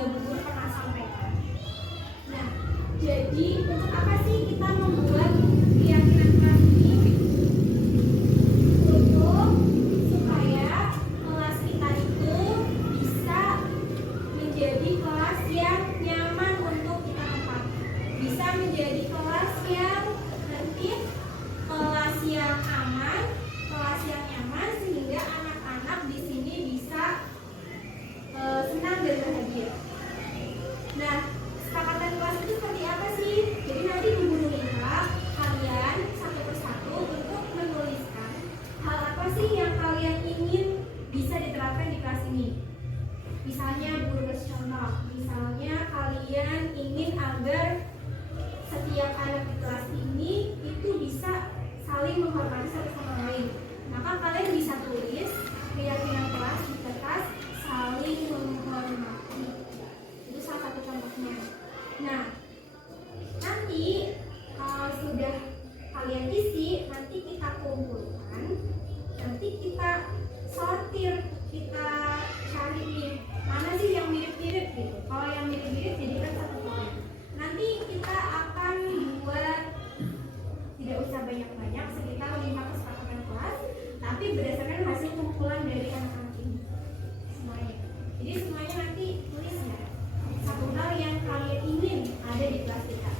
juga Bu Guru pernah sampaikan. Nah, jadi untuk apa sih kita membuat keyakinan kelas ini? Untuk supaya kelas kita itu bisa menjadi kelas yang nyaman untuk kita tempati, bisa menjadi kelas yang tertib, kelas yang aman, kelas yang nyaman, sehingga anak-anak di sini bisa senang dan bahagia. Nah, kesepakatan kelas itu seperti apa sih? Jadi nanti Bu Guru minta kalian satu persatu untuk menuliskan hal apa sih yang kalian ingin bisa diterapkan di kelas ini. Misalnya Bu Guru kasih contoh, misalnya kalian ingin agar setiap anak di kelas ini itu bisa saling menghormati satu sama lain. Maka kalian bisa tulis keyakinan kelas di kertas saling menghormati. Itu salah satu contohnya. Nah, nanti kalau sudah kalian isi, nanti kita kumpulkan, nanti kita sortir, kita cari nih mana sih yang mirip-mirip gitu. Kalau yang mirip-mirip jadikan satu kelompok. Nanti kita akan buat, tidak usah banyak-banyak, sekitar 5 kesepakatan kelas, tapi berdasarkan hasil kumpulan dari anak-anak ini semuanya. Jadi semuanya nanti tulis ya satu hal yang kalian ingin ada di kelas kita.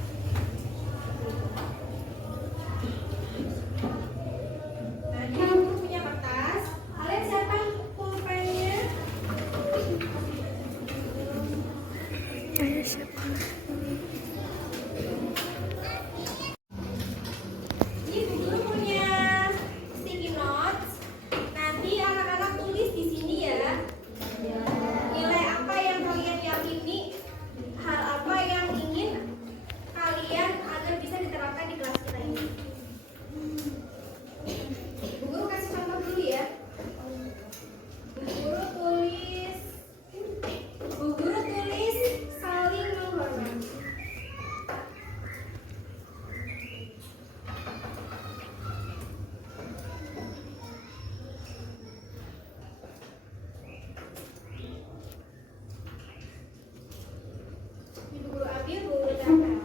Nah, jadi untuk punya kertas, kalian siapkan pulpennya. Saya siapa? Ini Bu Guru punya sticky notes. Nanti anak-anak tulis di sini ya. Nilai apa yang kalian yakini, hal apa yang ingin kalian agar bisa diterapkan di kelas kita ini. Bu Guru kasih contoh dulu ya. Bu Guru tulis saling menghormati. Ini Bu Guru ambil, Bu Guru tempel.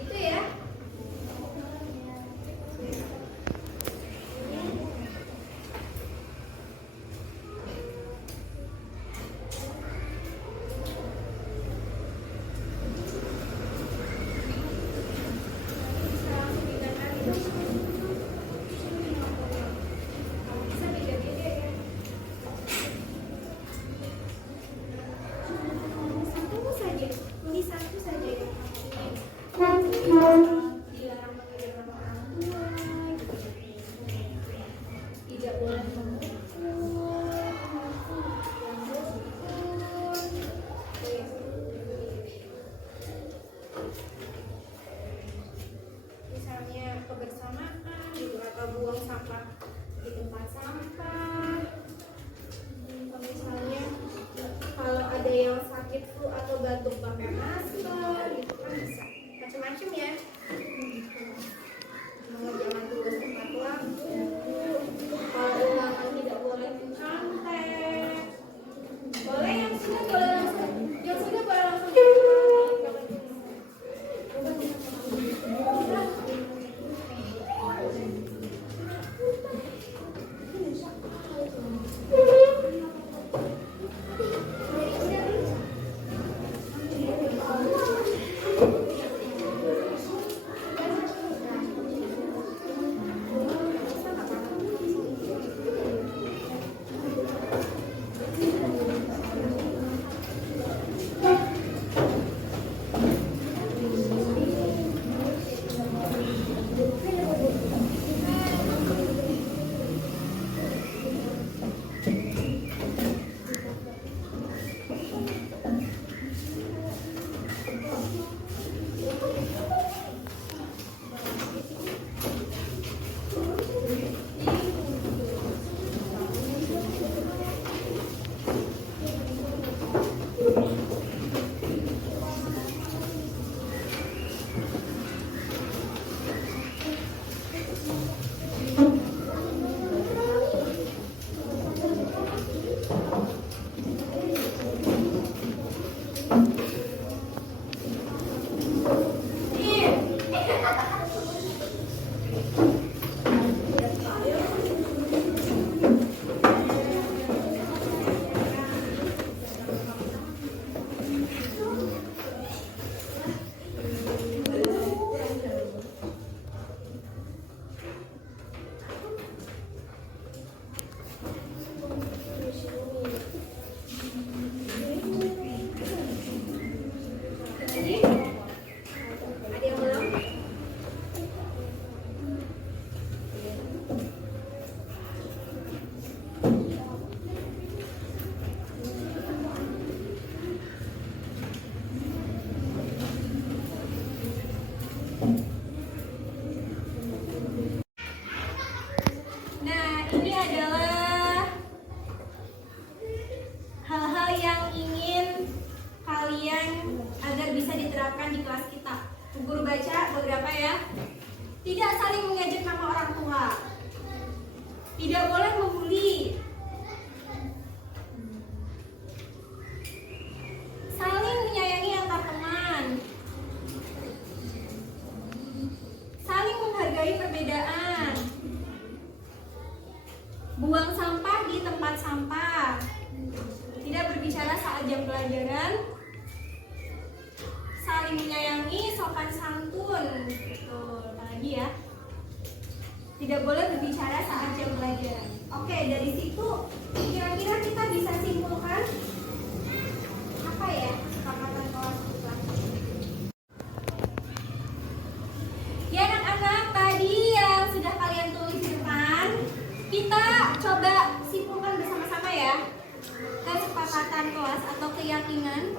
Itu ya. Bisa langsung diganti. Kalau bisa beda-beda ya. Satu saja, tulis satu saja yang kamu ingin. Dilarang mengirim nama orang tua, tidak boleh memukul, yang misalnya kebersamaan gitu, atau buang sampah di tempat sampah. Misalnya kalau ada yang sakit flu atau batuk pakai masker gitu kan bisa, macam-macam ya. Mengerjakan tugas tepat waktu. Kalau ulangan tidak boleh mencontek. Boleh yang sudah boleh langsung, yang sudah boleh langsung. pelajaran saling menyayangi, sopan santun. Betul. Apalagi ya? Tidak boleh berbicara saat jam pelajaran. Oke, dari situ kira-kira kita bisa simpulkan apa ya kesepakatan kelas kita? Ya anak-anak, tadi yang sudah kalian tulis di depan, kita coba simpulkan bersama-sama ya. Kesepakatan kelas atau keyakinan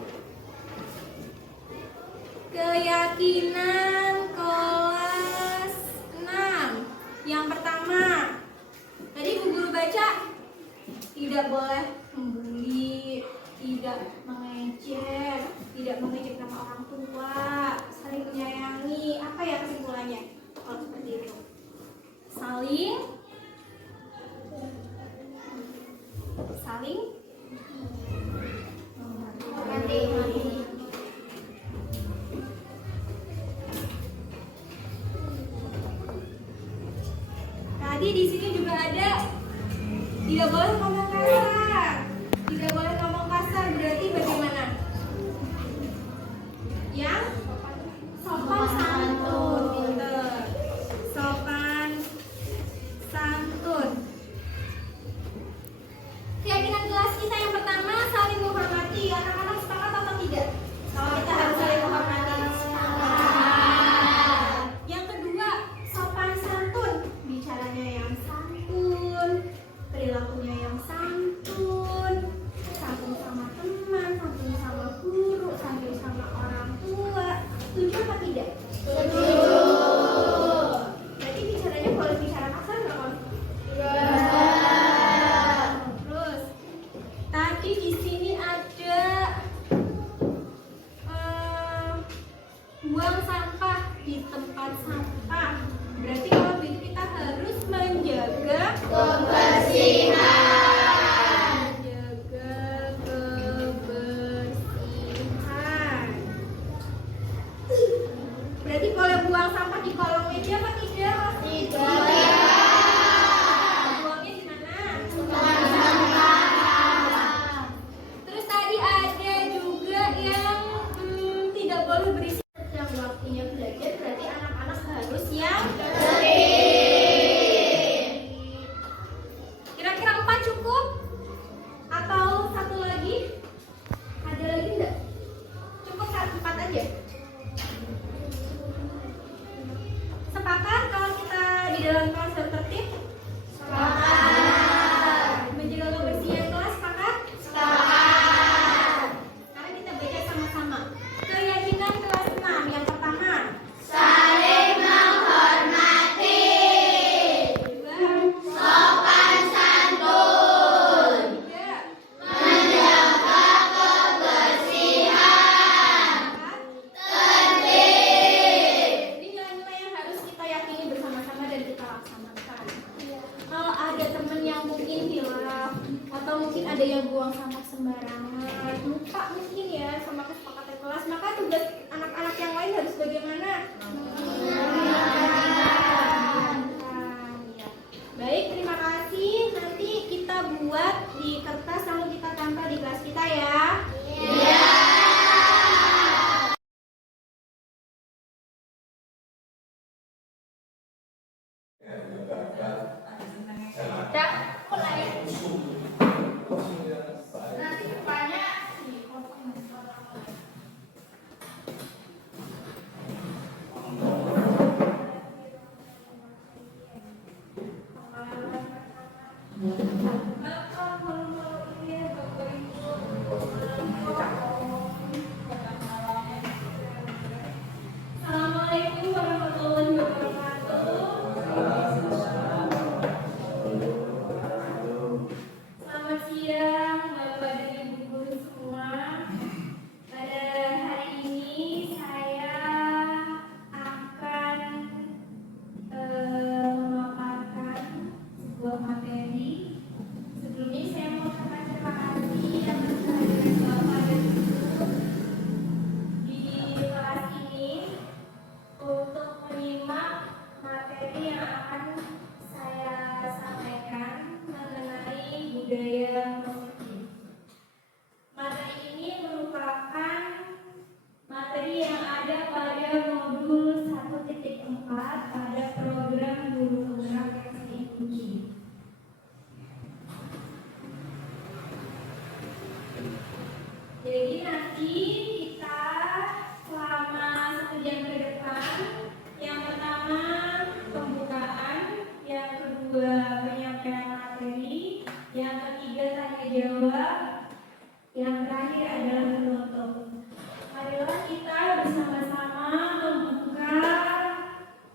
kelas 6. Yang pertama, tadi Bu Guru baca tidak boleh membuli, tidak mengejek, tidak mengejek nama orang tua, saling menyayangi. Apa ya kesimpulannya kalau seperti itu? Saling menghormati. Tadi di sini juga ada tidak boleh ngomong kasar. Tidak boleh ngomong kasar berarti bagaimana? Yang sopan santun, pinter. Sopan santun. Keyakinan kelas kita yang pertama saling menghormati. Anak-anak sepakat atau tidak? Kalau kita harus saling menghormati. Yang kedua, sopan santun. Bicaranya yang santun, perilakunya yang santun, santun sama teman, santun sama guru, santun sama orang tua. Setuju apa tidak? Setuju. Berarti bicaranya boleh bicara kasar nggak, Kon? Terus, tadi di sini ada buang sampah di tempat sampah. Berarti kalau begitu kita harus menjaga kebersihan. Menjaga kebersihan. Berarti boleh buang sampah di kolong meja apa tidak? Tidak. Buangnya di mana? Terus tadi ada juga yang tidak boleh berisi. Yang waktunya belajar berarti anak-anak harus yang kira-kira 4 cukup? Atau satu lagi? Ada lagi enggak? Cukup 4 aja? Sepakat kalau kita di dalam kelas yang tertib? Sepakat. Menjaga kebersihan kelas, sepakat? Sepakat. Sekarang kita baca sama-sama. Keyakinan kelas 6 yang pertama, saling menghormati. Kedua, sopan santun. Tiga, menjaga kebersihan. Tertib. Ini nilai-nilai yang harus kita yakini bersama-sama dan kita laksanakan. Kalau ada teman yang mungkin hilaf atau mungkin ada yang buang sampah sembarangan, lupa mungkin ya sama kesepakatan kelas, maka tugas anak-anak yang lain harus bagaimana? Baik, terima kasih. Nanti kita buat di kertas lalu kita tempel di kelas kita ya. Iya. Nanti depannya tepat pada program guru penggerak yang saya ikuti. Jadi nanti kita selama 1 jam ke depan, yang pertama pembukaan, yang kedua penyampaian materi, yang ketiga tanya jawab, yang terakhir adalah penutup. Marilah kita bersama-sama membuka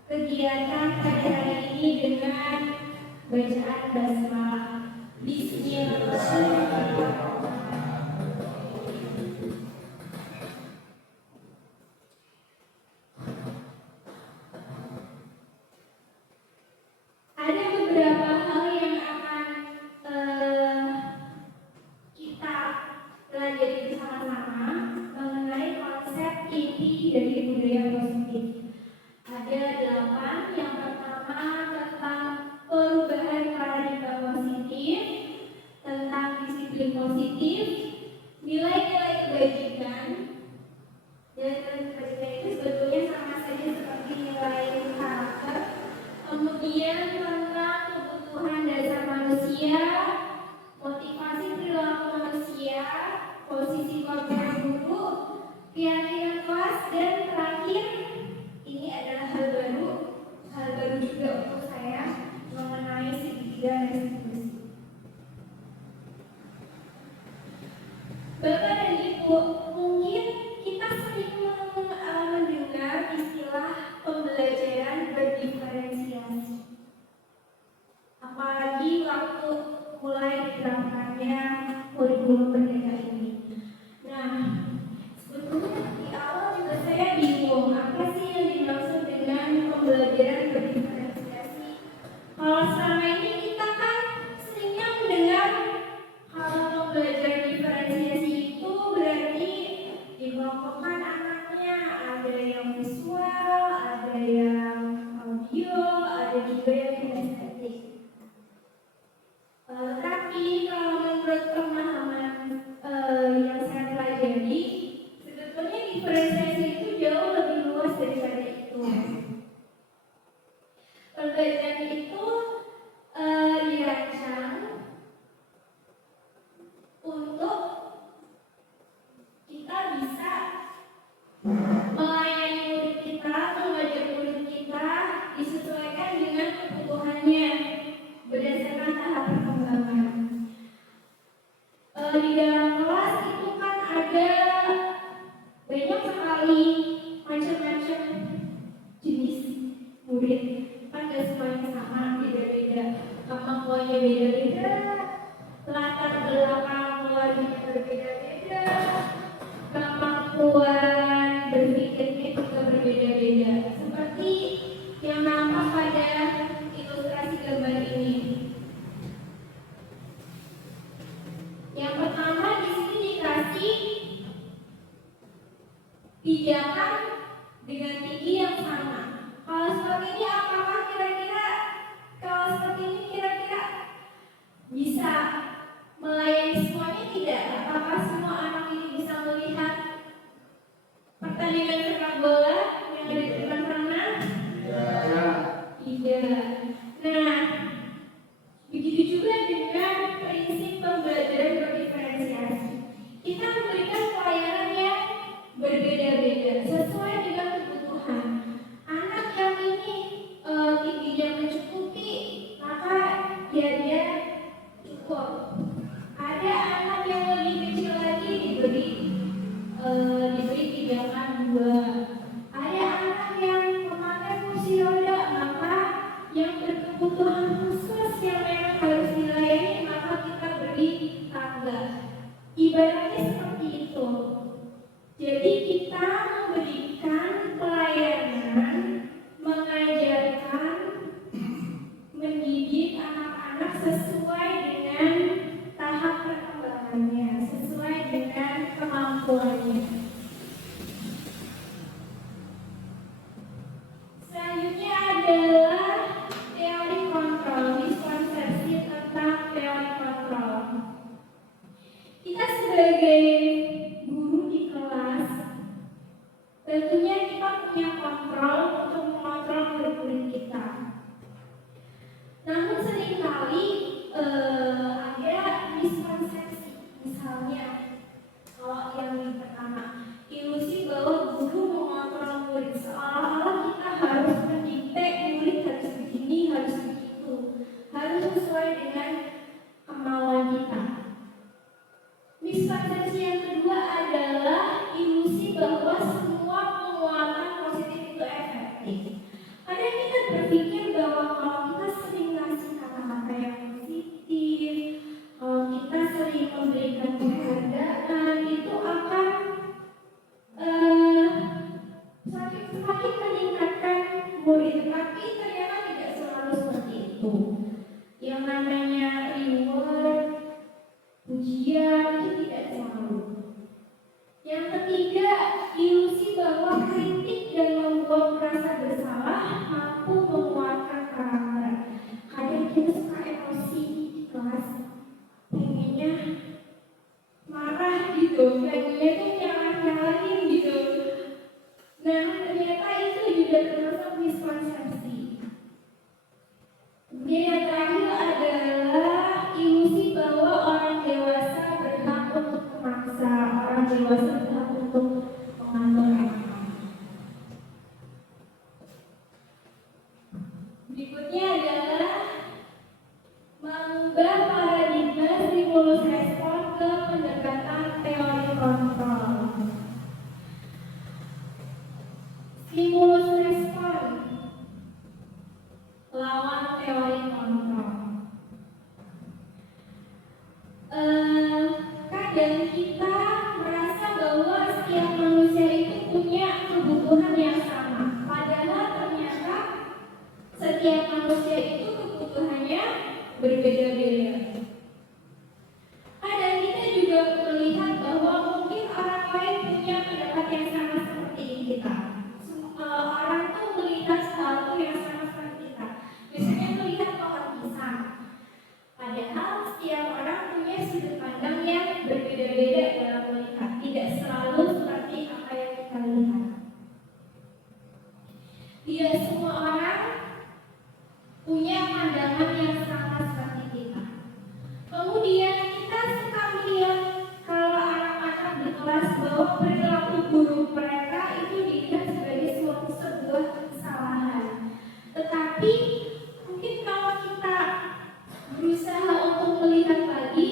kegiatan pada hari ini dengan bacaan basmalah. Bismillahirrahmanirrahim. Ada beberapa hal yang akan kita pelajari bersama-sama mengenai konsep inti dari budaya positif. Ada 8. Yang pertama tentang perubahan paradigma positif, tentang disiplin positif, nilai-nilai kebajikan. Dan kebajikan itu sebetulnya sama saja seperti nilai karakter. Kemudian tentang kebutuhan dasar manusia, motivasi perilaku manusia, posisi kelompok guru, keyakinan kelas, dan terakhir ini adalah hal baru juga untuk saya mengenai segitiga restitusi. Bapak dan Ibu, mungkin kita sering mendengar istilah pembelajaran berdiferensiasi. Apalagi waktu mulai diterapkannya kurikulum merdeka ini. Nah, sebetulnya di awal juga saya bingung apa sih yang dimaksud dengan pembelajaran berdiferensiasi. Kalau selama ini kita kan seringnya mendengar kalau pembelajaran diferensiasi itu berarti dikelompokkan anaknya, ada yang visual, ada yang audio, ada juga yang kinestetik. Tapi kalau menurut pemahaman yang saya pelajari, sebetulnya diferensiasi itu jauh lebih luas daripada itu. Pembelajaran itu dirancang untuk kita bisa melayani murid kita, mengajar murid kita disesuaikan dengan kebutuhannya berdasarkan tahap perkembangan. Di dalam kelas itu kan ada banyak sekali macam-macam jenis murid. Kan gak semuanya sama, beda-beda, kemampuannya beda-beda, latar belakang keluarganya berbeda-beda, kemampuan berpikirnya juga berbeda-beda. Seperti yang nampak pada ilustrasi gambar ini. Yang pertama di sini dikasih pijakan dengan tinggi yang sama. Kalau seperti ini apakah kira-kira bisa melayani semuanya? Tidak. Apakah semua anak ini bisa melihat pertandingan sepak bola yang ada di depan sana? Tidak. Nah, begitu juga dengan prinsip pembelajaran berdiferensiasi. Kita memberikan pelayanan yang berbeda-beda sesuai dengan kebutuhan. Anak yang ini tingginya mencukupi, maka dia cukup. Ada anak yang lebih kecil lagi diberi pijakan 2. Ada anak yang memakai kursi roda, maka yang berkebutuhan khusus yang memang harus dilayani, maka kita beri tangga. Ibaratnya seperti itu. Jadi kita memberikan pelayanan, mengajarkan, mendidik anak-anak sesuai dengan tahap perkembangannya, sesuai dengan kemampuannya. Selanjutnya adalah teori kontrol, miskonsepsi tentang teori kontrol. Kita sebagai memberikan penghargaan itu akan semakin meningkatkan murid, tapi ternyata tidak selalu seperti itu. Yang namanya reward, pujian itu tidak selalu. Yang ketiga, ilusi bahwa kritik dan membuat merasa bersalah mampu menguatkan karakter. Kadang kita suka emosi di kelas, pengennya marah gitu, pengennya tuh nyalahin gitu. Nah, ternyata itu juga termasuk miskonsepsi. Kemudian yang terakhir adalah ilusi bahwa orang dewasa berhak untuk memaksa, orang dewasa berhak untuk mengatur anak-anak. Berikutnya adalah mengubah paradigma stimulus respon ke pendekatan teori kontrol. Stimulus respon lawan teori kontrol. Kadang kita merasa bahwa setiap manusia itu punya kebutuhan yang sama, padahal ternyata setiap manusia itu kebutuhannya berbeda-beda. Kadang kita juga melihat bahwa mungkin orang lain punya pendapat yang sama seperti kita. Orang tuh melihat sesuatu yang sama seperti kita. Biasanya melihat pohon pisang. Padahal setiap orang punya sudut pandang yang berbeda-beda dalam melihat. Tidak selalu seperti apa yang kita lihat. Tidak semua orang punya pandangan yang sama seperti kita. Kemudian kita suka melihat kalau anak-anak di kelas bahwa perilaku guru mereka itu dilihat sebagai sebuah kesalahan. Tetapi mungkin kalau kita berusaha untuk melihat lagi,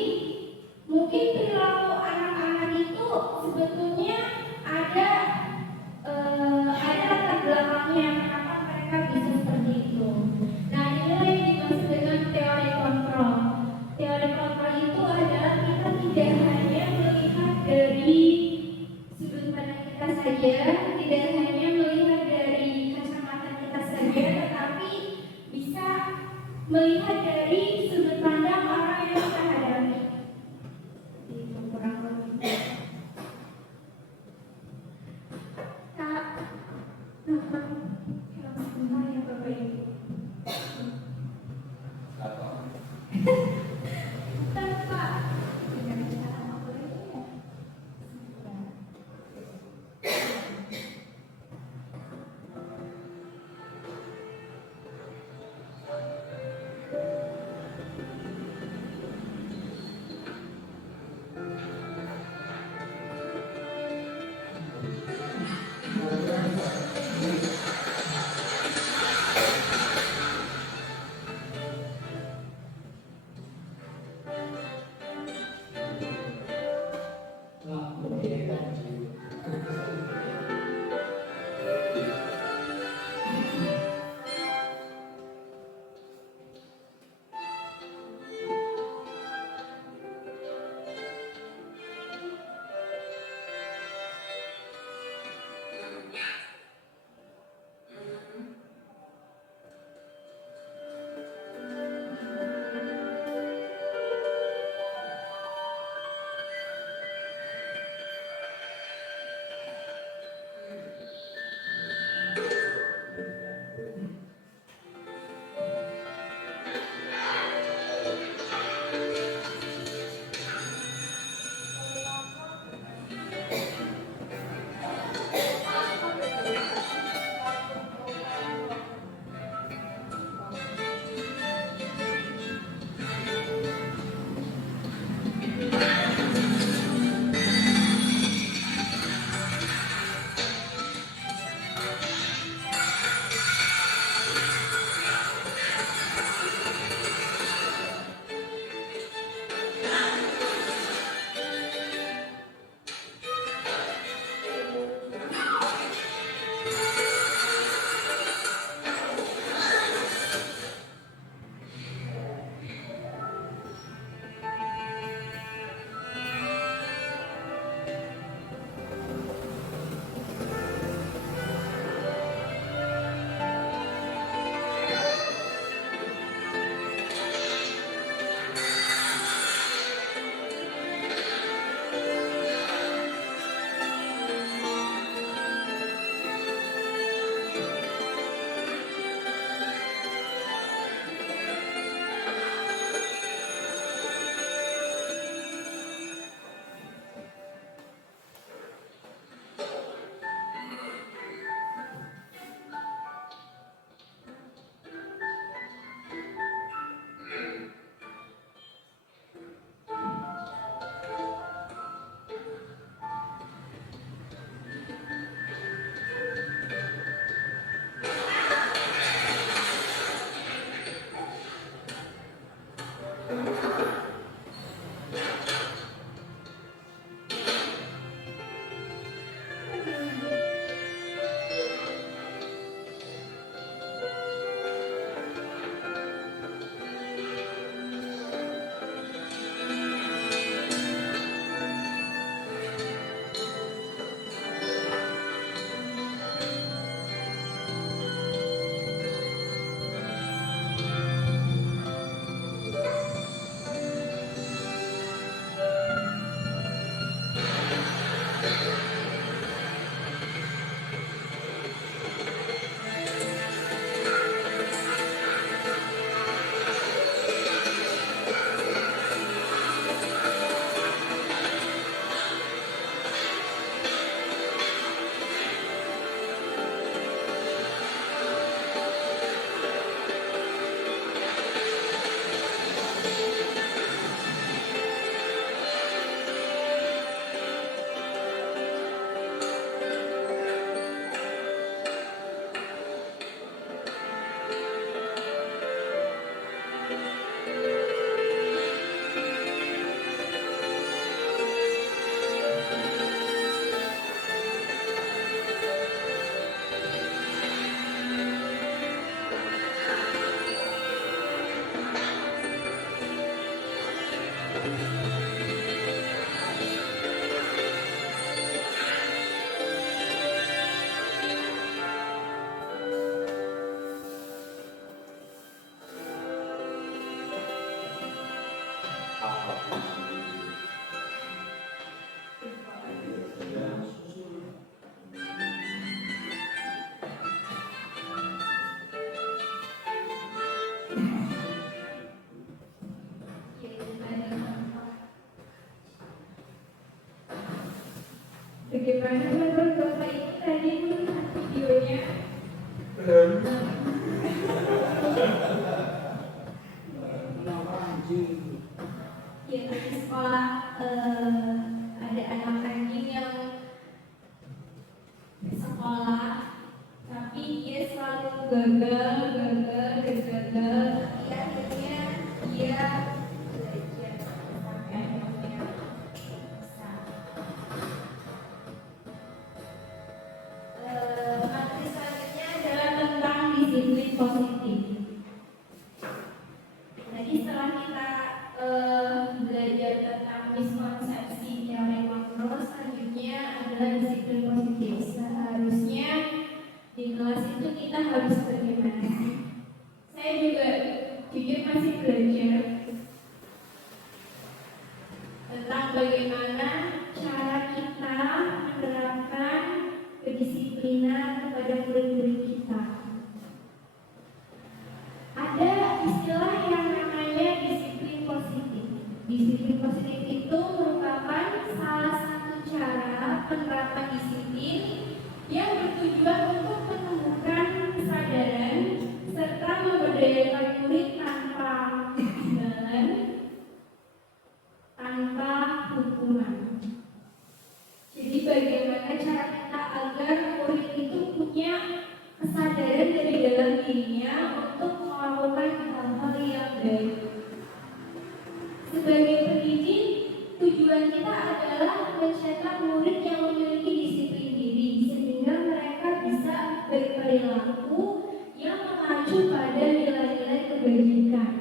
Bagaimana menurut Bapak Ibu tadi videonya? Ya, di sekolah ada anak anjing yang sekolah, tapi dia selalu gagal, tapi akhirnya dia belajar sampai akhirnya bisa. Materi selanjutnya adalah tentang disiplin positif. Jadi setelah kita belajar tentang miskonsepsi teori kontrol, selanjutnya adalah disiplin positif. Seharusnya di kelas itu kita harus bagaimana sih? Saya juga jujur masih belajar tentang bagaimana cara kita menerapkan kedisiplinan kepada murid-murid kita. Ada istilah yang namanya disiplin positif. Disiplin positif itu merupakan salah satu cara penerapan disiplin yang bertujuan untuk menumbuhkan kesadaran serta memberdayakan murid tanpa imbalan, tanpa hukuman. Jadi bagaimana cara kita agar murid itu punya kesadaran dari dalam dirinya untuk melakukan hal-hal yang baik. Sebagai pendidik, tujuan kita adalah mencetak murid yang memiliki disiplin diri sehingga mereka bisa berperilaku yang mengacu pada nilai-nilai kebajikan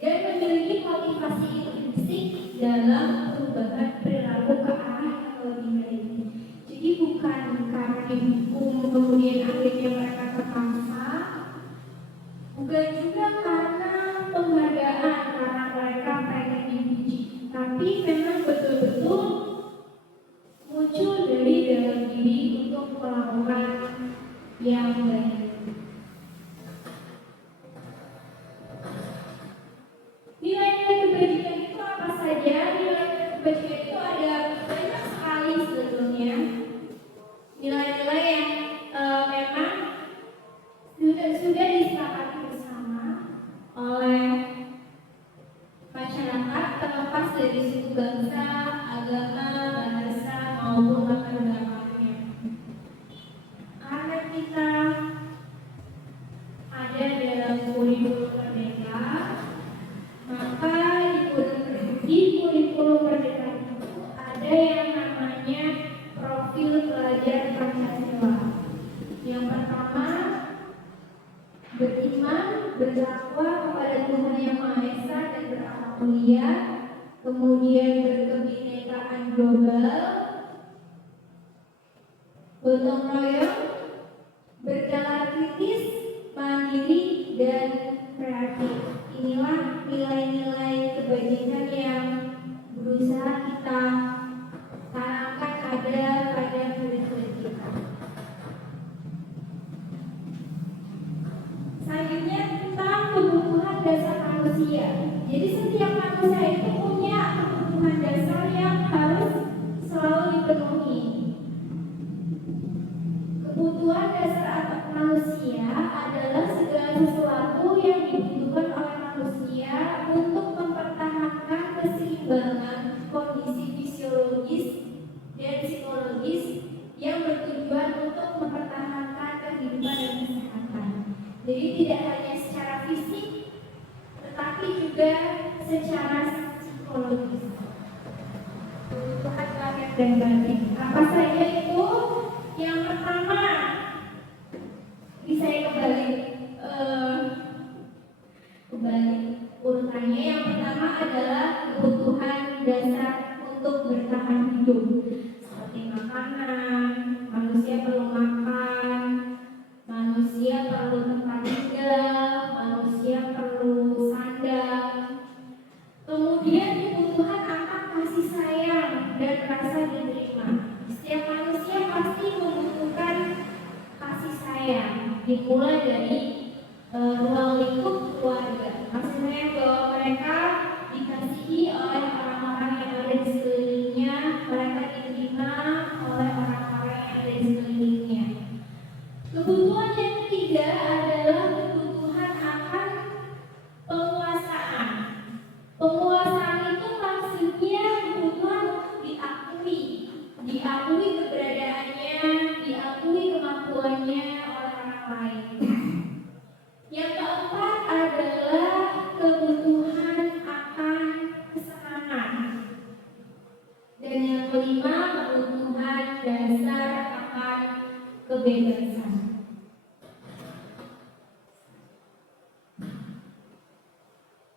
dan memiliki motivasi intrinsik dalam perubahan perilaku ke arah yang lebih baik. Jadi bukan karena dihukum kemudian akhirnya mereka terpaksa, bukan juga karena penghargaan karena mereka pengen dipuji, tapi memang betul-betul muncul dari dalam diri untuk melakukan yang baik. Nilai-nilai kebajikan itu apa saja? Nilai-nilai kebajikan itu ada banyak sekali sebetulnya. Nilai-nilai yang memang sudah disepakati bersama oleh masyarakat terlepas dari suku bangsa, agama, bahasa maupun latar belakangnya. Karena kita ada dalam kurikulum merdeka, maka di kurikulum merdeka itu ada yang namanya profil pelajar Pancasila. Yang pertama, beriman, bertakwa kepada Tuhan Yang Maha Esa dan berakhlak mulia, kemudian berkebinekaan global, gotong royong, bernalar kritis, mandiri, dan kreatif. Inilah nilai-nilai kebajikan yang berusaha kita tanamkan ada pada murid-murid kita. Selanjutnya tentang kebutuhan dasar manusia. Jadi setiap manusia itu punya kebutuhan dasar yang harus selalu dipenuhi. Kebutuhan dasar manusia adalah segala sesuatu yang dibutuhkan oleh manusia untuk mempertahankan keseimbangan kondisi fisiologis dan psikologis yang bertujuan untuk mempertahankan kehidupan dan kesehatan. Jadi tidak hanya secara fisik, tetapi juga secara psikologis. Kebutuhan lahir dan batin. Apa saja itu? Yang pertama, bisa kembali urutannya. Yang pertama adalah kebutuhan dasar untuk bertahan hidup, seperti makanan. Manusia perlu makan, manusia perlu tempat tinggal, manusia perlu sandang. Kemudian kebutuhan akan kasih sayang dan rasa diterima. Setiap manusia pasti membutuhkan kasih sayang, dimulai dari ruang lingkup keluarga. Kasih sayang bahwa mereka dikasihi oleh orang-orang yang ada di sekelilingnya, mereka diterima oleh orang kebebasan.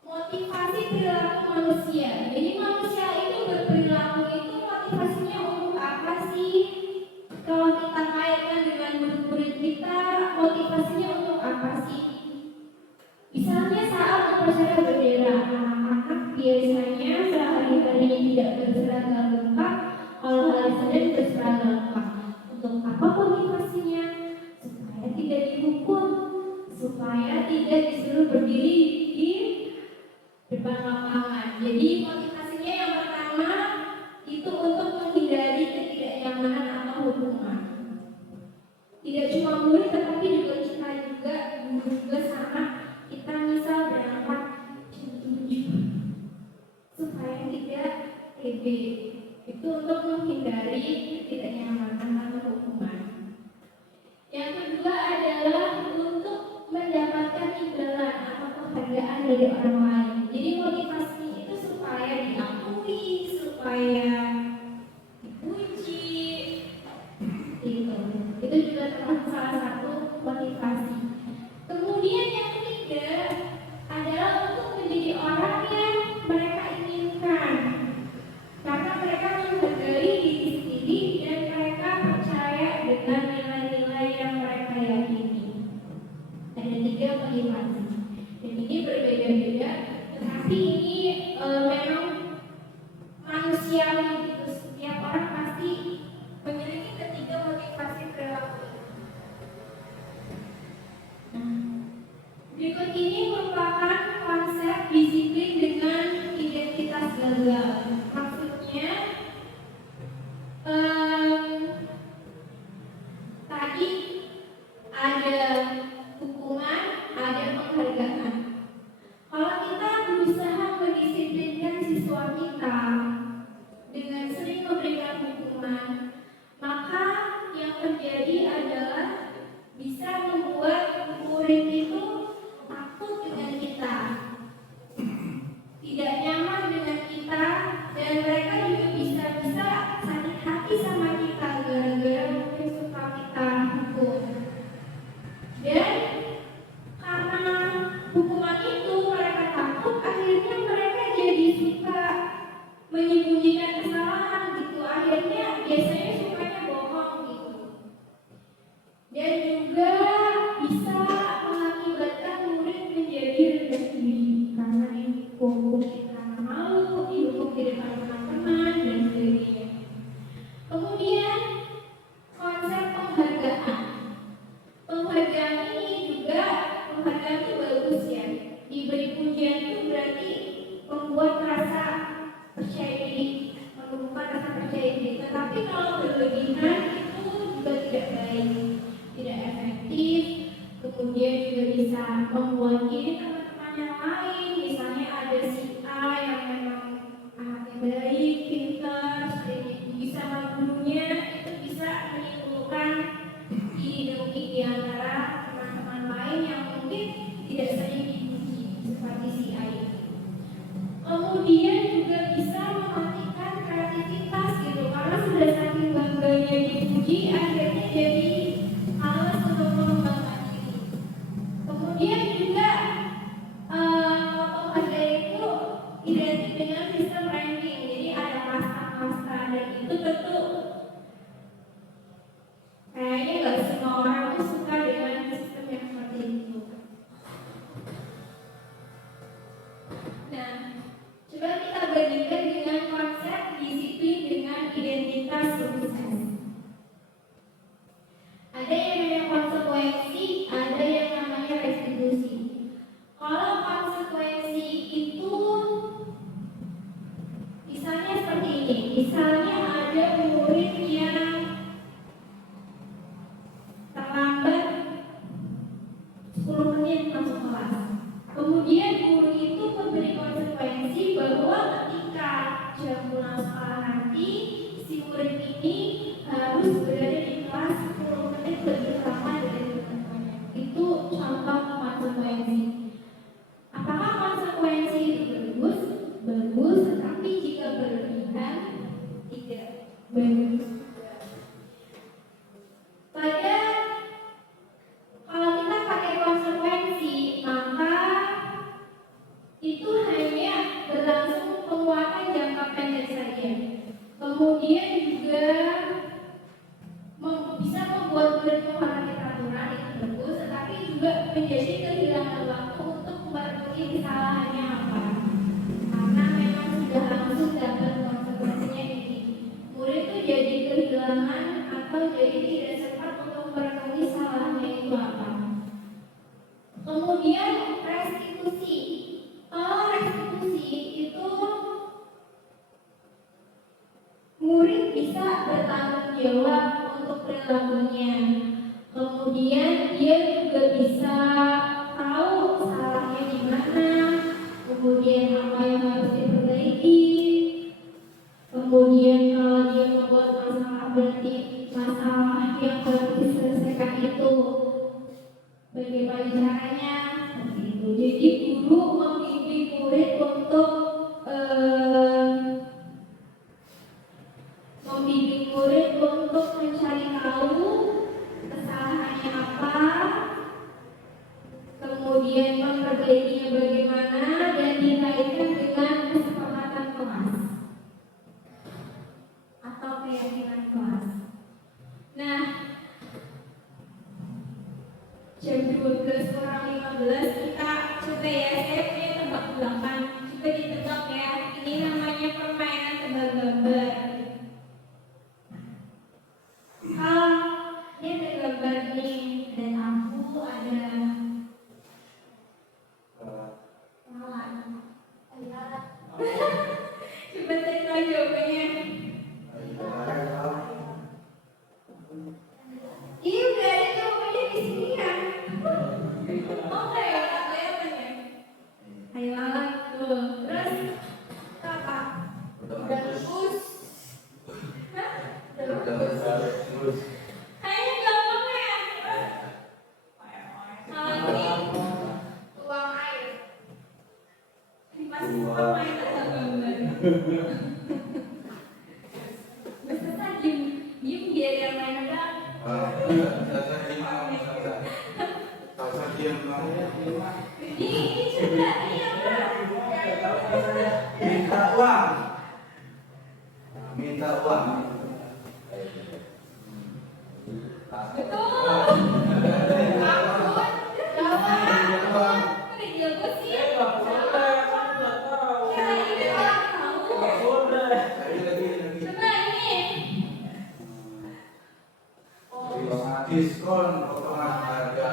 Motivasi perilaku manusia. Jadi manusia itu berperilaku itu motivasinya untuk apa sih? Kalau kita kaitkan dengan murid-murid kita, motivasinya untuk apa sih? Misalnya saat upacara bendera, anak-anak biasanya sehari-harinya tidak berseragam lengkap, kalau hari Senin berseragam lengkap. Untuk apa motivasinya? Supaya tidak dihukum, supaya tidak disuruh berdiri di depan lapangan. Jadi motivasinya yang pertama itu untuk menghindari ketidaknyamanan atau hukuman. Tidak cuma murid tetapi juga kita juga, guru juga sama. Kita misal berangkat jam 7 supaya tidak TB. Itu untuk menghindari ketidaknyamanan atau hukuman. Yang kedua adalah untuk mendapatkan imbalan atau penghargaan dari orang lain. Jadi motivasi itu supaya diakui, supaya dipuji, gitu. Itu juga termasuk salah satu motivasi. Kemudian yang ketiga adalah untuk menjadi orang yang mereka inginkan, karena mereka menghargai diri sendiri dan mereka percaya dengan nilai-nilai yang mereka yakini. Ada 3 motivasi. Dan ini berbeda-beda, tetapi ini memang manusiawi gitu. Setiap orang pasti memiliki ketiga motivasi perilaku. Berikut ini merupakan konsep disiplin dengan identitas gagal. Maksudnya tadi ada hukuman, ada penghargaan. Kalau kita berusaha mendisiplinkan siswa kita dengan sering memberikan hukuman, maka yang terjadi adalah bisa membuat murid itu takut dengan kita, tidak nyaman dengan kita, dan mereka juga bisa sakit hati sama kita gara-gara mungkin suka kita hukum. Dan karena hukuman itu mereka takut, akhirnya mereka jadi suka menyembunyikan kesalahan gitu. Akhirnya biasanya sukanya bohong gitu. Dan juga bisa mengakibatkan murid menjadi rendah diri karena dihukum karena malu, dihukum di depan teman-teman dan sebagainya. Kemudian konsep penghargaan. Penghargaan ini juga, penghargaan itu bagus ya. Diberi pujian itu berarti membuat rasa percaya diri, menumbuhkan rasa percaya diri. Tetapi kalau berlebihan itu juga tidak baik, tidak efektif. Kemudian juga bisa membuat teman-teman yang lain, misalnya ada si A yang memang anaknya baik, pintar, bisa gurunya, itu bisa menimbulkan iri di antara teman-teman lain yang mungkin tidak sering dipuji seperti si A ini. Kemudian juga bisa mematikan kreativitas gitu, karena sudah saking bangganya dipuji akhirnya jadi malas untuk mengembangkan diri. Kemudian juga penghargaan itu identik dengan sistem ranking, jadi ada kasta-kasta, dan itu tentu kayaknya gak semua orang tuh suka dengan sistem yang seperti itu. Nah, coba kita bandingkan dengan konsep disiplin dengan identitas sukses. Ada yang namanya konsekuensi, ada yang namanya restitusi. Kalau konsekuensi itu misalnya seperti ini, misalnya ada murid yang terlambat 10 menit masuk kelas. Kemudian guru itu memberi konsekuensi bahwa ketika jam pulang sekolah nanti, si murid ini harus berada di kelas 10 menit lebih lama dari teman-temannya. Itu contoh konsekuensi. Apakah konsekuensi itu bagus? Bagus, tetapi jika berlebihan tidak bagus. Pada kehilangan atau jadi tidak sempat untuk merenungi salahnya itu apa. Kemudian restitusi. Kalau restitusi itu murid bisa bertanggung jawab untuk perilakunya. Kemudian dia juga bisa tahu salahnya di mana, kemudian apa yang harus diperbaiki. Kemudian kalau dia membuat masalah, berarti masalah yang harus diselesaikan itu bagaimana caranya, seperti itu. Jadi guru membimbing murid untuk mencari tahu kesalahannya apa, kemudian memperbaikinya bagaimana, dan dikaitkan dengan kesepakatan kelas atau keyakinan kelas. Nah, jam 12:15 kita coba ya, saya punya tebak belakang, coba ditebak ya. Ini namanya permainan tebak gambar. Ini ada gambar nih, dan aku ada lalat. Coba saya tahu jawabannya. Ini udah ada jawabannya di sini kan? Oke, kelihatan ya. Ayo lalat tuh. Terus apa? Udah bagus. Hah? Udah bagus. Kayaknya gampang ya. Kalau ini tuang air. Pasti sama itu gambar. Beserta diem biar yang lain ada. Ini coba minta uang. Minta uang. betul. Jawab. Udah jago sih. Coba ini. Diskon potongan harga.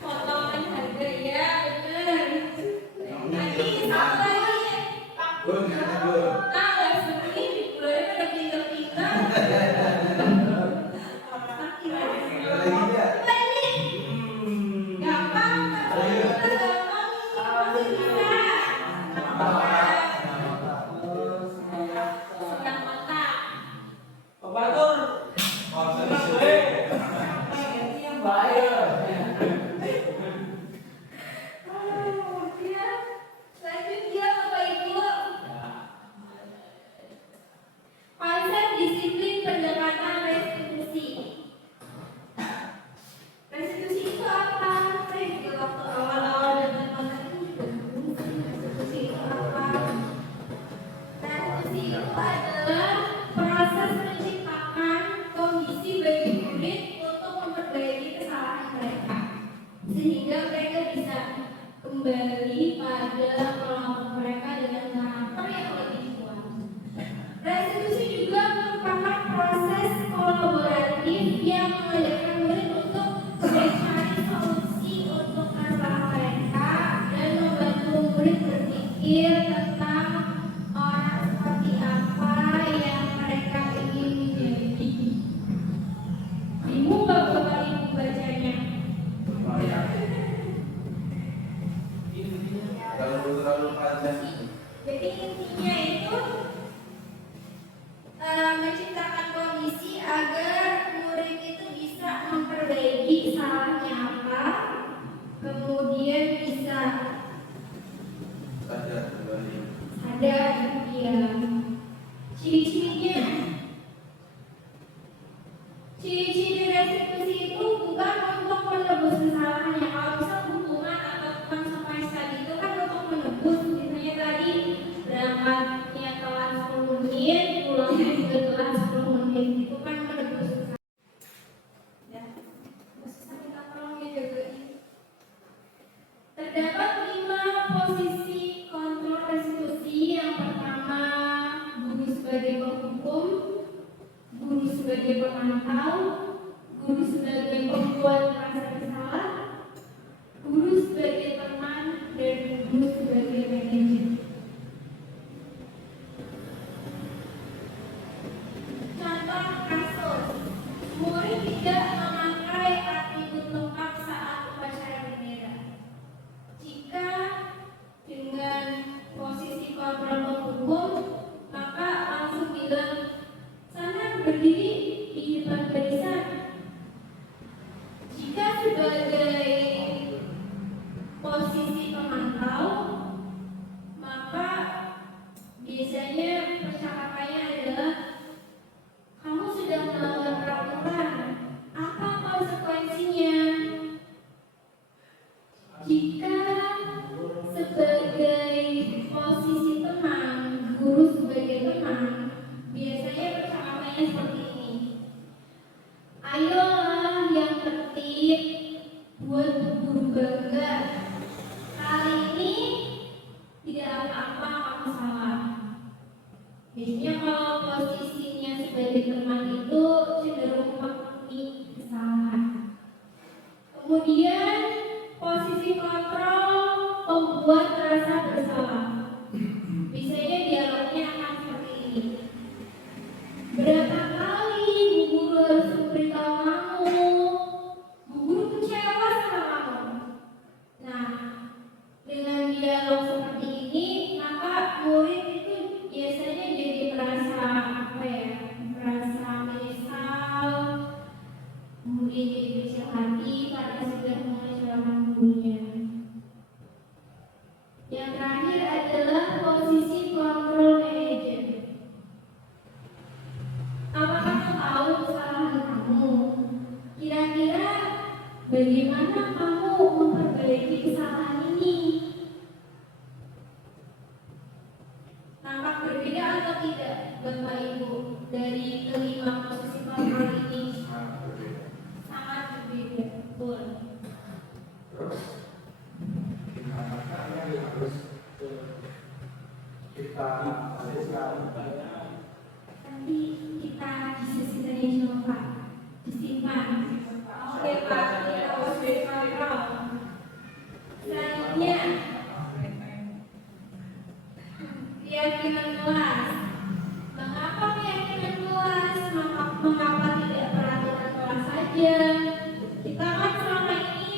Potongan harga ya, bener. Nanti satu lagi. Nah, sebenarnya di bulan pada pinter-pinter. Gampang, sedang mata. Lanjut dia Bapak Ibu. Konsep disiplin pendekatan restitusi. Restitusi itu apa? Saya juga waktu awal-awal dapat konsep itu juga bingung sih, restitusi itu apa? Restitusi itu adalah proses menciptakan kondisi bagi murid untuk memperbaiki kesalahan mereka, sehingga mereka bisa kembali pada kelompok mereka dengan karakter yang lebih kuat. Restitusi juga merupakan proses kolaboratif yang mengajarkan murid untuk mencari solusi untuk masalah mereka dan membantu murid berpikir tentang orang seperti apa yang mereka ingin menjadi. Bingung gak Bapak Ibu bacanya? Terlalu panjang. Jadi intinya itu menciptakan kondisi agar murid itu bisa memperbaiki salahnya apa, kemudian bisa Sadar kembali. sadar dia. Ciri-cirinya, ciri-ciri restitusi itu bukan untuk menebus kesalahannya. Kalau misal hukuman atau konsekuensi tadi itu kan untuk menebus, misalnya tadi berangkatnya telat 10 menit, pulangnya juga telat 10 menit, itu kan menebus kesalahan. Ya, susah minta tolong ya jagain. Terdapat 5 posisi sebagai penghukum, guru sebagai pemantau, guru sebagai pembuat merasa bersalah, guru sebagai teman, dan guru sebagai manajer. Contoh kasus, murid tidak memakai atribut lengkap saat upacara bendera. Jika dengan posisi kontrol penghukum, maka langsung bilang, sana berdiri di depan barisan. Jika sebagai posisi pemantau, maka biasanya percakapannya adalah, kamu sudah melanggar peraturan, apa konsekuensinya? Jika sebagai posisi teman, guru sebagai teman, biasanya percakapannya seperti ini. Ayolah yang tertib, buat guru bangga. Kali ini tidak apa-apa kamu salah. Biasanya kalau posisinya sebagai teman itu cenderung mengakui kesalahan. Kemudian posisi kontrol membuat rasa bersalah. Biasanya dialognya akan seperti ini. Berapa kali bu guru harus memberitahu kamu? Bu guru kecewa sama kamu. Nah, dengan dialog seperti ini, maka murid itu biasanya jadi merasa merasa menyesal, kemudian jadi kecil hati karena sudah mengecewakan gurunya. Yang terakhir adalah posisi kontrol manajer. Apa kamu tahu kesalahan kamu? Kira-kira bagaimana kamu memperbaiki kesalahan ini? Nampak berbeda atau tidak, Bapak Ibu, dari kelima posisi kontrol ini? Sangat berbeda, betul. Terus harus kita Nanti kita di sesi tanya jawab, Pak. Disimpan. Oke Pak, kita posisi kontrol. Selanjutnya, keyakinan kelas. Mengapa keyakinan kelas? Mengapa tidak peraturan kelas saja? Kita kan selama ini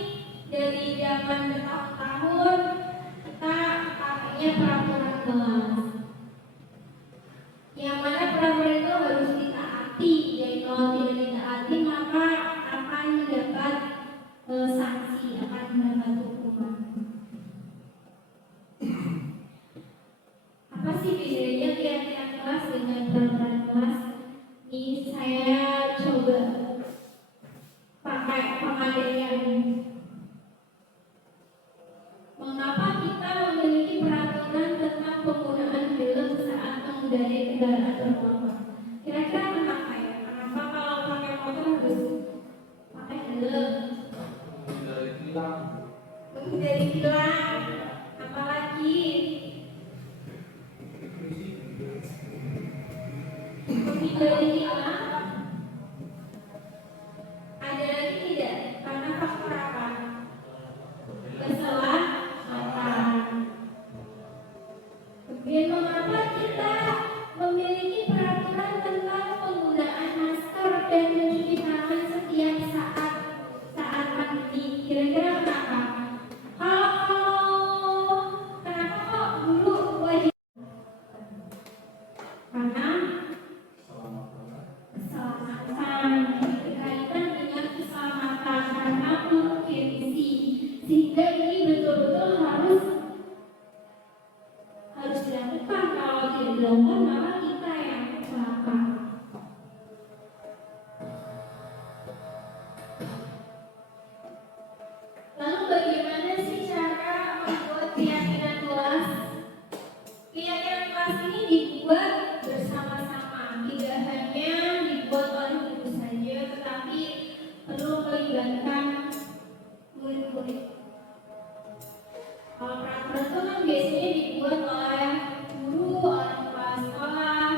dari zaman bertahun-tahun kita pakainya peraturan kelas. Yang mana peraturan itu harus ditaati, dan kalau tidak ditaati maka akan mendapat sanksi, akan mendapat hukuman. Apa sih bedanya keyakinan kelas dengan peraturan kelas? Ini saya coba pakai pengadaian. Mengapa kita memiliki peraturan tentang penggunaan helm saat mengendarai kendaraan bermotor? Kira-kira kenapa ya? Kenapa kalau pakai motor harus pakai helm? Menghindari tilang. Apalagi menghindari tilang. Ada lagi tidak? Karena faktor apa? Keselamatan. Kemudian mengapa kita memiliki peraturan tentang penggunaan masker dan mencuci tangan setiap saat mandi? Kira-kira kenapa? Kenapa kok dulu wajib? Karena keselamatan, berkaitan dengan keselamatan karena urgensi, sehingga ini betul-betul harus dilakukan. Kalau tidak dilakukan maka kita yang celaka. Lalu bagaimana sih cara membuat keyakinan kelas? Keyakinan kelas ini dibuat bersama-sama, tidak hanya dibuat oleh guru saja, tetapi perlu melibatkan murid-murid. Kalau peraturan itu kan biasanya dibuat oleh guru, oleh kepala sekolah,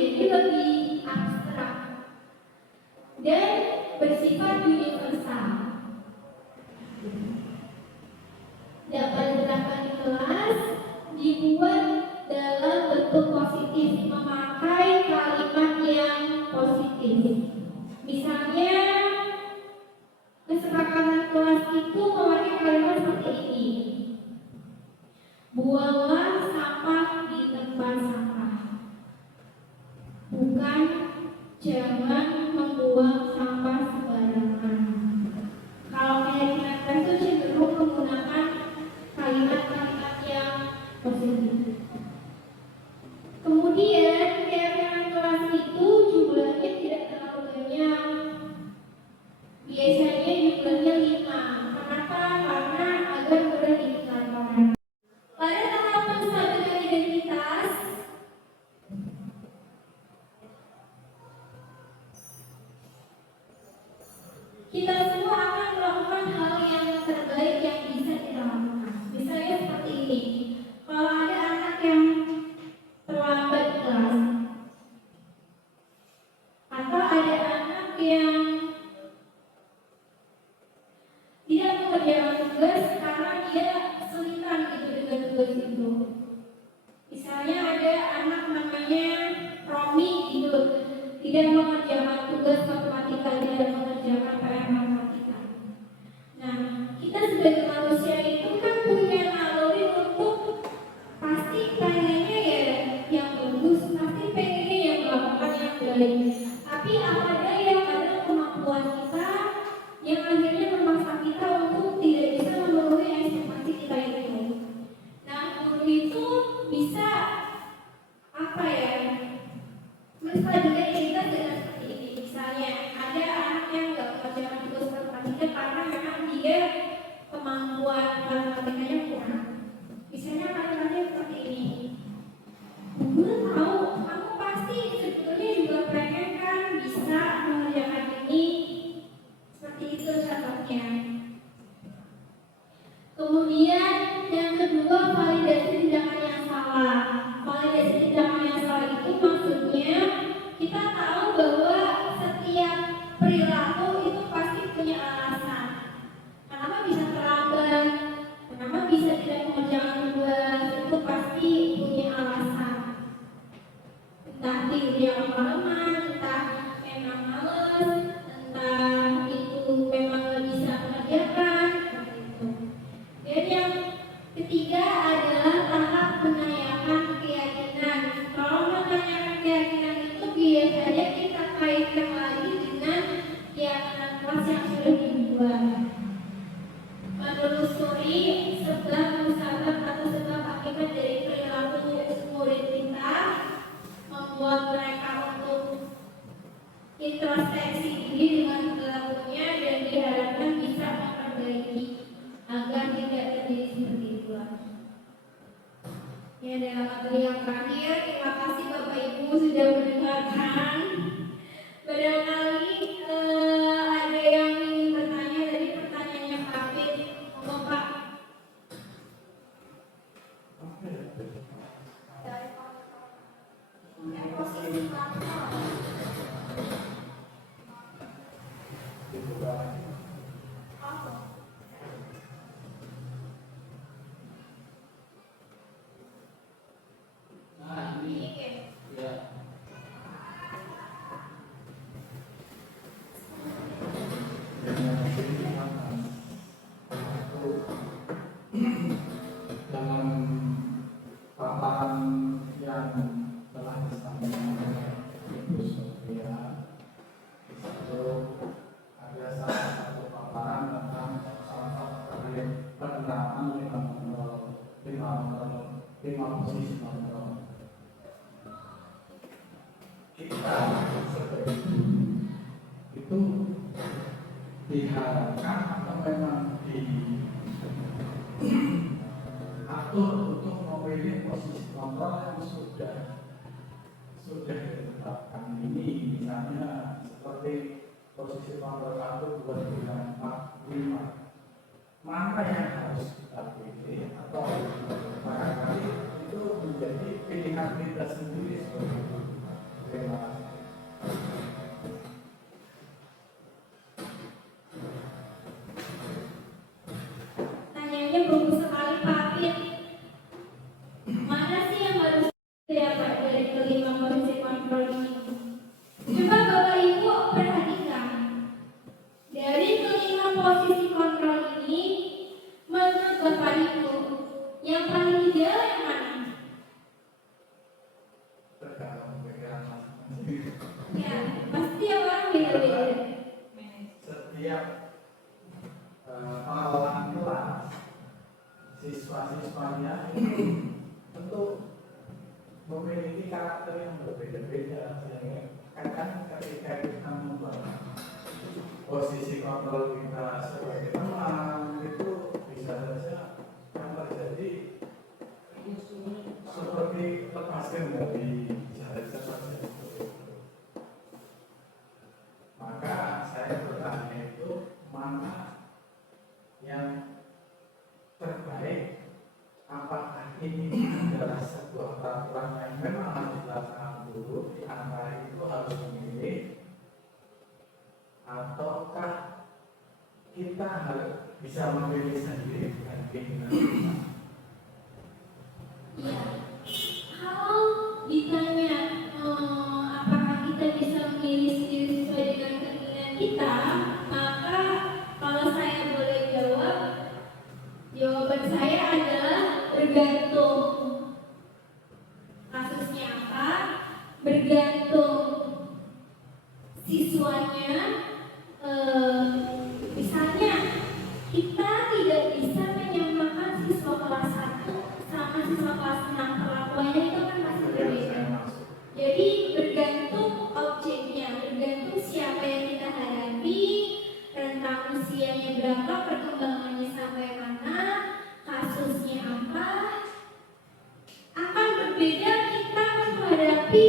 menjadi lebih abstrak dan bersifat universal. Dapat diterapkan di kelas, dibuat dalam bentuk positif, memakai kalimat yang positif. Misalnya, kesepakatan kelas itu memakai kalimat seperti ini: buanglah sampah di tempat sampah, bukan jangan membuang sampah sembarangan. Kalau keyakinan itu cenderung menggunakan kalimat-kalimat yang positif. Kemudian keyakinan kelas itu jumlahnya tidak terlalu banyak. Biasanya jumlahnya 5. Kenapa? Karena agar mudah diingat orang. Pada tahap penstabilan identitas, kita semua akan melakukan hal yang terbaik yang bisa kita lakukan. Misalnya seperti ini. Kalau ada anak yang terlambat di kelas, atau ada anak yang tidak mengerjakan tugas karena dia kesulitan gitu dengan tugas itu. Misalnya ada anak namanya Romi gitu, tidak mengerjakan tugas matematika, tidak mengerjakan PR matematika. Nah, kita sebagai manusia itu kan punya naluri untuk pasti pengennya ya yang bagus, pasti pengennya yang melakukan yang baik. Tapi apa daya ada kemampuan kita yang akhirnya memaksa kita untuk tidak bisa memenuhi ekspektasi kita itu. Nah, guru itu bisa apa ya? Menstabilkan kita dengan seperti ini. Misalnya ada anak yang nggak mengerjakan tugas matematika karena memang dia kemampuan matematikanya kurang. Misalnya kalimatnya seperti ini: guru tahu kamu pasti sebetulnya juga pengen kan bisa mengerjakan ini. Seperti itu contohnya. Kemudian yang kedua, validasi tindakan yang salah. Validasi tindakan yang salah itu maksudnya kita tahu bahwa setiap perilaku itu pasti punya alasan. Kenapa bisa terlambat? Kenapa bisa tidak mengerjakan tugas? Itu pasti punya alasan. Entah tidurnya kemalaman, entah memang males, entah itu memang nggak bisa mengerjakan. Dan yang ketiga adalah tahap menanyakan keyakinan. Kalau menanyakan keyakinan itu biasanya kita kaitkan lagi dengan keyakinan kelas yang sudah dibuat. Menelusuri sebab musabab atau sebab akibat dari perilaku murid kita, membuat mereka untuk introspeksi diri dengan perilakunya dan diharapkan bisa memperbaiki agar tidak terjadi seperti itu lagi. Ini adalah materi yang terakhir. Terima kasih Bapak Ibu sudah mendengarkan. Barangkali ada yang ingin bertanya dari pertanyaannya Pak Hafid. Monggo Pak. Posisi dalam paparan yang telah disampaikan oleh Ibu Sofia, itu ada salah satu paparan tentang contoh terkait penerapan lima posisi kontrol. Kita sebagai guru itu diharapkan atau memang diatur untuk memilih posisi kontrol yang sudah ditetapkan ini, misalnya seperti posisi kontrol 1, 2, 3, 4, 5. Mana yang harus kita pilih atau barangkali itu menjadi pilihan kita sendiri seperti itu. Terima kasih. Tanyanya bagus sekali Pak Fit. Mana sih yang harus didapat dari kelima posisi kontrol ini? Coba Bapak Ibu perhatikan. Dari kelima posisi kontrol ini, menurut Bapak Ibu, yang paling ideal yang mana? Tergantung pikiran masing-masing. Ya, pasti orang beda-beda. Setiap pengelolaan kelas, siswa-siswanya itu tentu memiliki karakter yang berbeda-beda. Kadang ketika kita membuat posisi kontrol kita sebagai teman itu bisa saja yang terjadi seperti lepaskan dari jalan seperti itu. Maka saya bertanya itu mana yang terbaik, apakah ini adalah sebuah peraturan yang memang harus dilaksanakan dulu di antara itu harus memilih, ataukah kita harus bisa memilih sendiri dengan keinginan kita? Iya. Kalau ditanya apakah kita bisa memilih sendiri sesuai dengan keinginan kita, maka kalau saya boleh jawab, jawaban saya adalah bergantung. Kasusnya apa? Bergantung siswanya. Misalnya kita tidak bisa menyamakan siswa kelas 1 sama siswa kelas 6, perlakuannya itu kan pasti berbeda. Jadi bergantung objeknya, bergantung siapa yang kita hadapi, rentang usianya berapa, perkembangannya sampai mana, kasusnya apa. Akan berbeda kita menghadapi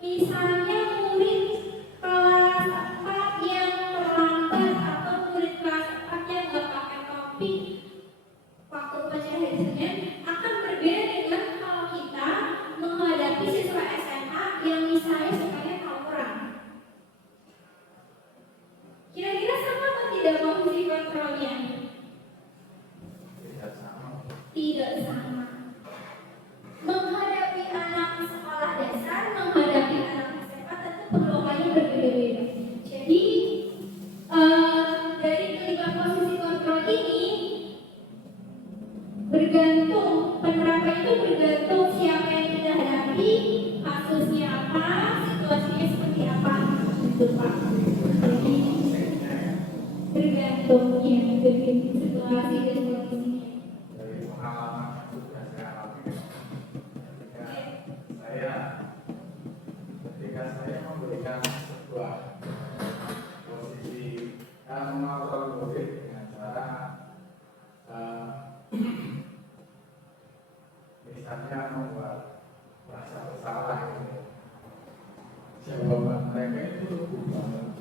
misalnya murid kelas 4 yang terlambat atau murid kelas 4 yang nggak pakai topi waktu upacara hari Senin, akan berbeda dengan kalau kita menghadapi siswa SMA yang misalnya sukanya tawuran. Kira-kira sama atau tidak posisi kontrolnya? Tidak sama. Tidak sama. Menghadapi anak sekolah dasar, menghadapi anak SMA tentu perluannya berbeda-beda. Jadi dari kelima posisi kontrol ini bergantung, penerapan itu bergantung siapa yang kita hadapi, kasusnya apa, situasinya seperti apa, gitu Pak. Jadi bergantung ya dari situasi dan kondisinya. Dari pengalaman yang sudah saya alami, ketika saya memberikan sebuah posisi mengontrol murid dengan cara misalnya membuat rasa bersalah gitu. Jawaban mereka itu bukan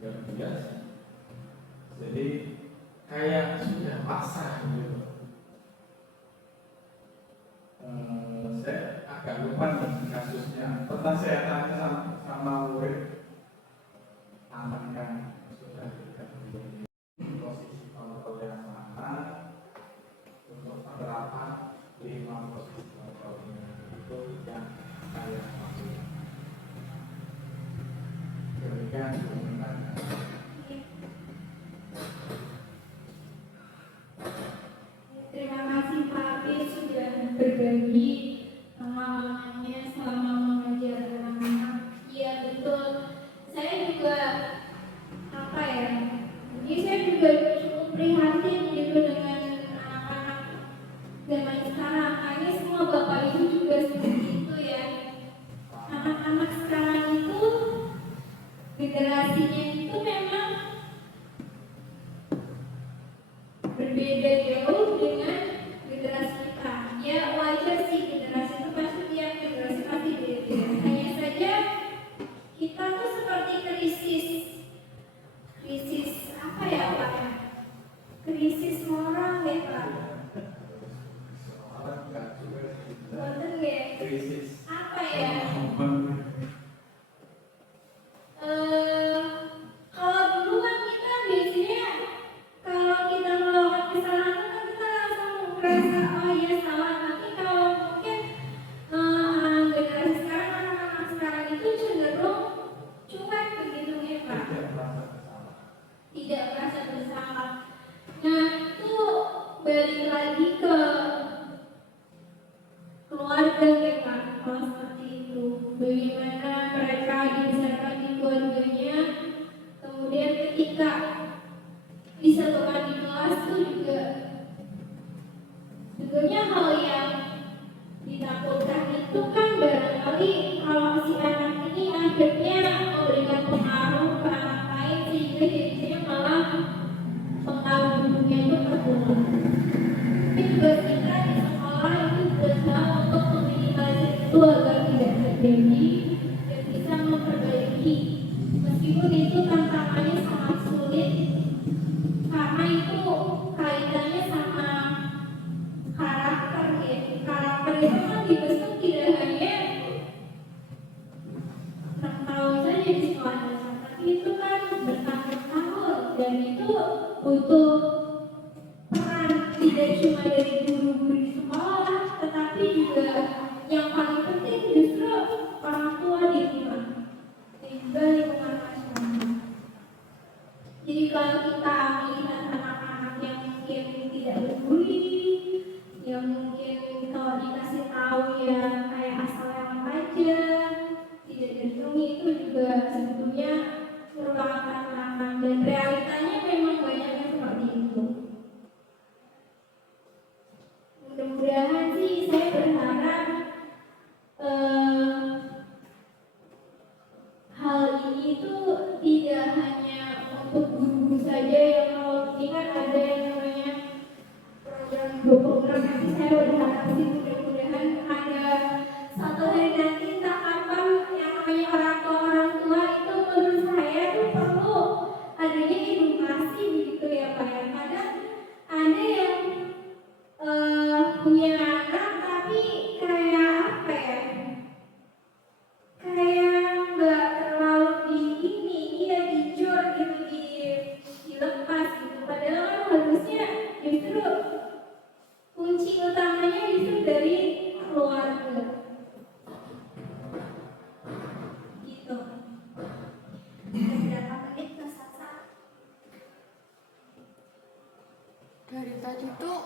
yang biasa. Jadi kayak sudah pasrah gitu. Saya agak lupa nih kasusnya. Pernah saya tanya sama murid, apakah sudah tidak memiliki posisi kontrol yang mana untuk penerapan 5 posisi kontrol ini, itu yang saya maksud. Demikian komentarnya. Terima kasih Pak Fit sudah berbagi pengalamannya selama mengajar anak-anak. Iya betul. Saya juga apa ya? Jadi saya juga cukup prihatin gitu dengan anak-anak zaman sekarang. Kayaknya semua bapak ibu juga seperti itu ya. Anak-anak sekarang itu generasinya itu memang berbeda jauh dengan generasi kita. Ya wajar sih, generasi itu pasti tiap generasi pasti beda. Hanya saja kita tuh seperti krisis apa ya Pak? Krisis moral ya Pak. Soalnya enggak juga Betul ya. krisis Apa ya? bagaimana mereka dibesarkan di keluarganya. Kemudian ketika disatukan di kelas itu juga sebenarnya hal yang ditakutkan itu kan barangkali kalau si anak ini akhirnya memberikan pengaruh ke anak lain sehingga jadinya malah pengaruh buruknya itu tertular. Tapi juga kita di sekolah itu berusaha untuk meminimalisir itu agar tidak terjadi dan bisa memperbaiki. Meskipun itu tantangannya sangat sulit karena itu kaitannya sama karakter ya. Karakter itu kan dibentuk tidak hanya 6 tahun saja di sekolah dasar, tapi itu kan bertahun-tahun dan itu butuh peran tidak cuma dari guru-guru di sekolah, tetapi juga yang paling penting justru orang tua di rumah dan juga lingkungan masyarakat. Jadi kalau kita melihat anak-anak yang mungkin tidak berbudi, yang mungkin kalau dikasih tahu ya kayak asal lewat aja, tidak dilindungi, itu juga sebetulnya merupakan tantangan dan realitanya memang banyak yang seperti itu. Mudah-mudahan sih saya berharap hal ini tuh tidak hanya untuk guru saja yang kalau ini kan ada yang namanya program nanti saya berharap sih mudah-mudahan ada satu hari nanti entah kapan yang namanya orang tua itu menurut saya tuh perlu adanya edukasi begitu ya Pak ya. Kadang ada yang punya anak tapi kayak apa ya, kayak nggak terlalu di ini ya dijor gitu, dilepas gitu, padahal kan harusnya justru kunci utamanya justru dari keluarga gitu. Berapa menit Mas Sasa? Dari tadi tuh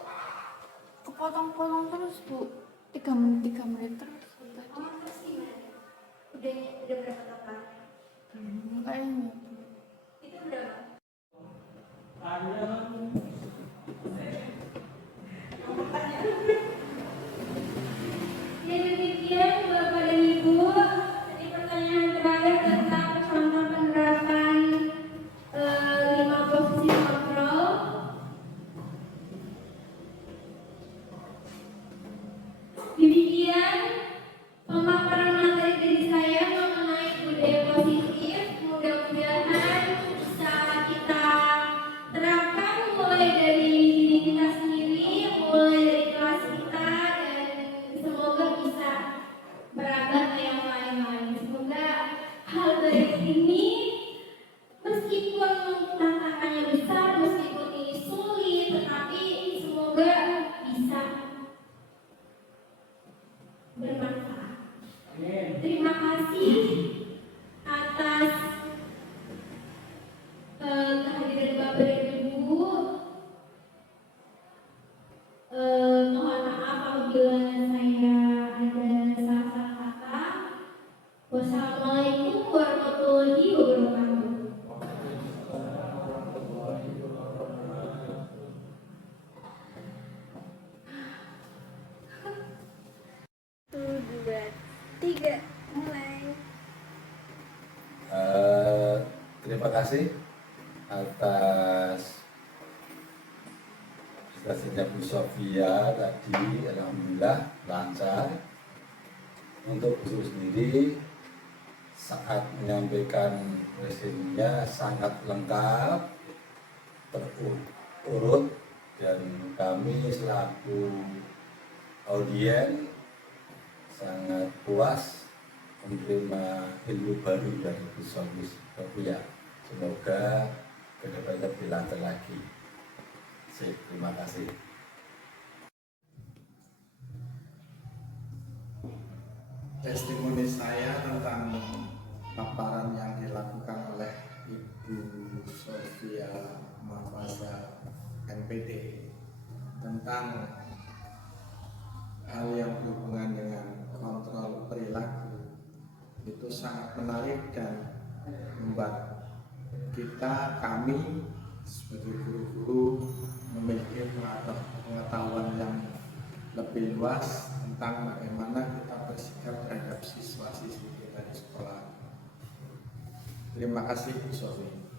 kepotong-potong terus Bu, 3 menit terus tadi. Oh terus gimana? Udah berapa total? Kayaknya Itu berapa? Ya demikian Bapak dan Ibu, ini pertanyaan terakhir tentang contoh penerapan 5 posisi kontrol. Demikian pemaparan materi dari saya mengenai budaya positif. Mudah-mudahan bisa kita terapkan mulai dari diri kita sendiri, mulai dari kelas kita, dan semoga bisa beragam ke yang lain-lain. Semoga hal baik ini meskipun tantangannya besar, meskipun ini sulit, tetapi semoga bisa bermanfaat. Terima kasih atas kehadiran Bapak dan Ibu. Mohon maaf apabila saya ada salah kata. Wassalamualaikum warahmatullahi wabarakatuh. Mulai. Terima kasih atas presentasinya Bu Sofia tadi, alhamdulillah lancar. Untuk Bu sendiri saat menyampaikan presentasinya sangat lengkap, terurut, dan kami selaku audien sangat puas menerima ilmu baru dari Bu Sofia. Semoga kedepannya lebih lancar lagi. Terima kasih. Testimoni saya tentang paparan yang dilakukan oleh Ibu Sofia Mafasa NPD tentang hal yang berhubungan dengan kontrol perilaku itu sangat menarik dan membuat kami sebagai guru-guru memiliki pengetahuan yang lebih luas tentang bagaimana kita bersikap terhadap siswa-siswi kita di sekolah. Terima kasih Bu Sofi.